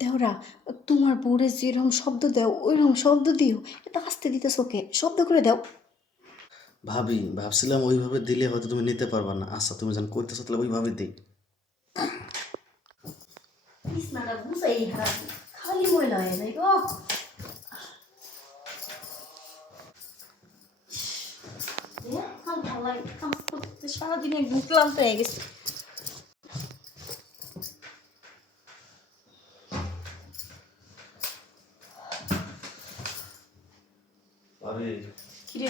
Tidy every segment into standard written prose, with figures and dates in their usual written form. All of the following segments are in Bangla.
দেওরা, তোমার বউরে যেরকম শব্দ দাও ওইরকম শব্দ দিও। এটা আস্তে দিতেছ ওকে, শব্দ করে দাও। ভাবি ভাবছিলাম ওইভাবে দিলে হয়তো তুমি নিতে পারবা না। আচ্ছা তুমি যখন করতেছো তাহলে ওইভাবে দিই। বিছনাটা বুঝাই হারাম, খালি ময়লা হয়ে যায় গো। ভালো লাগে কাজ করতে, সারাদিন একদম ক্লান্ত হয়ে গেছে। ভাবি কিরে,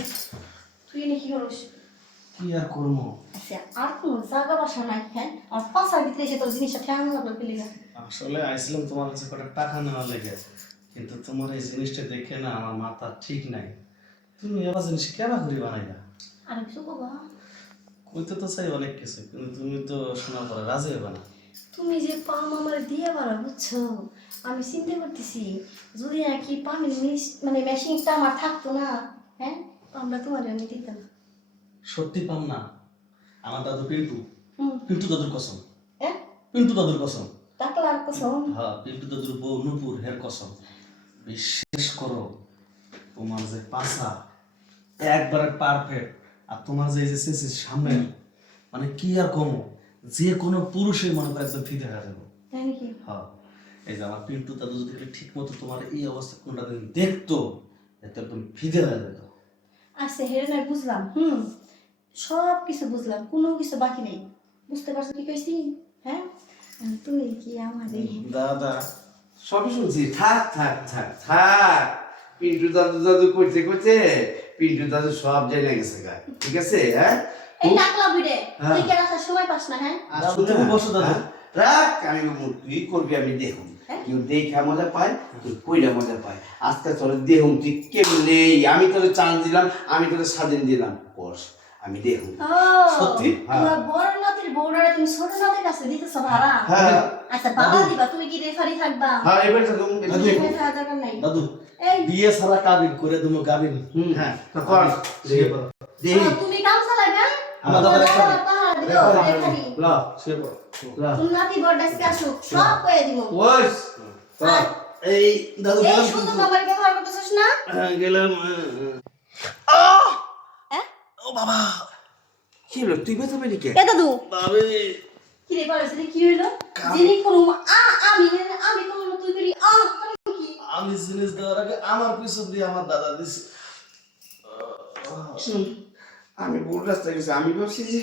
তুই এনে কি করিস? কি আর করবো? আচ্ছা, আর কোনো জায়গা বাসা নাই? হ্যাঁ, আর পাশার ভিতরে এসে তোর জিনিসটা ঠেকানো লাগলো পেলে না। আসলে আইছিলাম তোমার কাছে কটা টাকা নেওয়া লেগে, কিন্তু তোমার এই জিনিসটা দেখে না আমার মাথা ঠিক নাই। তুমি এবার জিনিস কেনা করি বানাইলা? আর কিছু বাবা, কইতে তো চাই অনেক কিছু, কিন্তু তুমি তো শোনার পরে রাজি হবে না। তুমি যে পাম আমার দিয়ে পারা বুঝছো, আমি চিন্তা করতেছি যদি নাকি পামের মানে মেশিনটা আমার থাকতো না, হ্যাঁ আমরা তোমার আমি দিতাম। সত্যি পাম না? আমার দাদু পিন্টু, হুম। পিন্টু দাদুর কসম, হ্যাঁ, পিন্টু দাদুর কসম। টাকলা আর কসম। হ্যাঁ, পিন্টু দাদুর বউ নূপুর হের কসম। বিশ্বাস করো, তোমার যে পাছা একবারে পারফেক্ট, আর তোমার যে এই যে সামনে, মানে কি আর কমো, যে কোনো পুরুষের মনে করে একদম ফিদে হয়ে যাবো। তাই নাকি? হ্যাঁ, এই যে আমার পিন্টু দাদু যদি ঠিক মতো তোমার এই অবস্থা কোনটা দিন দেখতো, এত একদম ফিদে হয়ে যেত। আচ্ছা হেরে নাই বুঝলাম, হুম, সব কিছু বুঝলাম, কোনো কিছু বাকি নেই। বুঝতে পারছো কি কইছি? হ্যাঁ, তুমি কি আমার দাদা সবই শুনছি। থাক থাক থাক থাক, পিন্টু দাদু দাদু করতে করতে পিন্টু দাদু সব জেনে গেছে গা। ঠিক আছে? হ্যাঁ, এই টাকলা ভিড়ে হ্যাঁ। তুই কেন আসার সময় পাস না? হ্যাঁ, দাদু তুমি বসো দাদু। হ্যাঁ, রাখ, আমি তুই করবি, আমি দেখুন। হ্যাঁ? কেউ দেখা মজা পায়, তুই কইরা মজা পায়। আজকে তোর দেখুন তুই কেমনে। আমি তোর চান্স দিলাম, আমি তোর স্বাধীন দিলাম, বস আমি দেখুন। ও সত্যি? হ্যাঁ। তোমার বড় নাতির বউরারে তুমি ছোট নাতির কাছে দিতেছ ভাড়া? হ্যাঁ আচ্ছা বাবা দিবা, তুমি কি রেফারি থাকবা? হ্যাঁ, এবার তো তুমি দাদু। রেফারি থাকার দরকার নাই। দাদু এই বিয়ে ছাড়া কাবিন করে তুমি কাবিন। হ্যাঁ, তো কর। শুয়ে পড়ো। দেখি তুমি কাম চালাবে? আমার দাদা রেফারি। পাহাড় দিও রেফারি। ল শুয়ে পড়ো। ল তুমি নাতি বড় ডাসকে আসুক, সব কইয়া দিব। বস। আর এই দাদু এই গেলাম শুধু কিন্তু। আমার ব্যবহার করতেছিস না? হ্যাঁ, গেলাম। হ্যাঁ? ও বাবা, কি হলো, তুই বেতন পেলি কে? এ দাদু, বাবে কি রে বলেছ কি হইলো? যিনি করুম আমি আমি করুম তুই করি আমি কি? আমি জিনিস দেওয়ার আগে আমার পিছন দিয়ে আমার দাদা দিছে। শুন, আমি ভুল রাস্তায় গেছি। আমি ভাবছি যে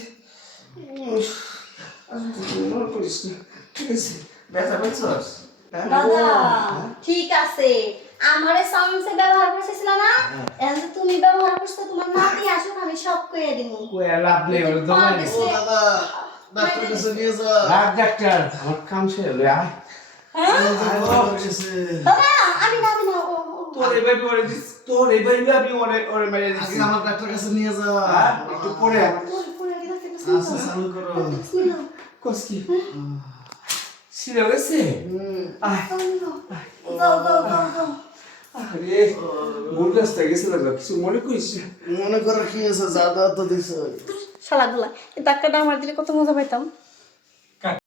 মনে করিস না। ঠিক আছে, ব্যথা পেয়েছস? দাদা ঠিক আছে, আমারে সাউন্ডসে ব্যবহার করতেছিল না, এখন তুমি ব্যবহার করছো, তোমার নাতি আসুক আমি সব কইয়া দিব। কয়ে লাভ নেই, ওর ও দমাই দাদা, ডাক্তার কাছে নিয়ে যা। রাখ ডাক্তার, আমার কাম শেষ হলো। আয় হ্যাঁ দাদা, আমি না আমি না তোর এবার ওরে দিস, তোর এবার আমি ওরে মেরে আগে দিচ্ছি। আমার ডাক্তার কাছে নিয়ে যা। একটু পরে আচ্ছা চালু করো। কস কি ছিঁড়ে গেছে? আয় যাও যাও যাও যাও। আরে ভুল রাস্তায় গেছিলাম, কিছু মনে করিস না। মনে করার কি আছে, যা দাও তো দিছে। শালাগুলা এই ধাক্কাটা আমার দিলে কত মজা পাইতাম।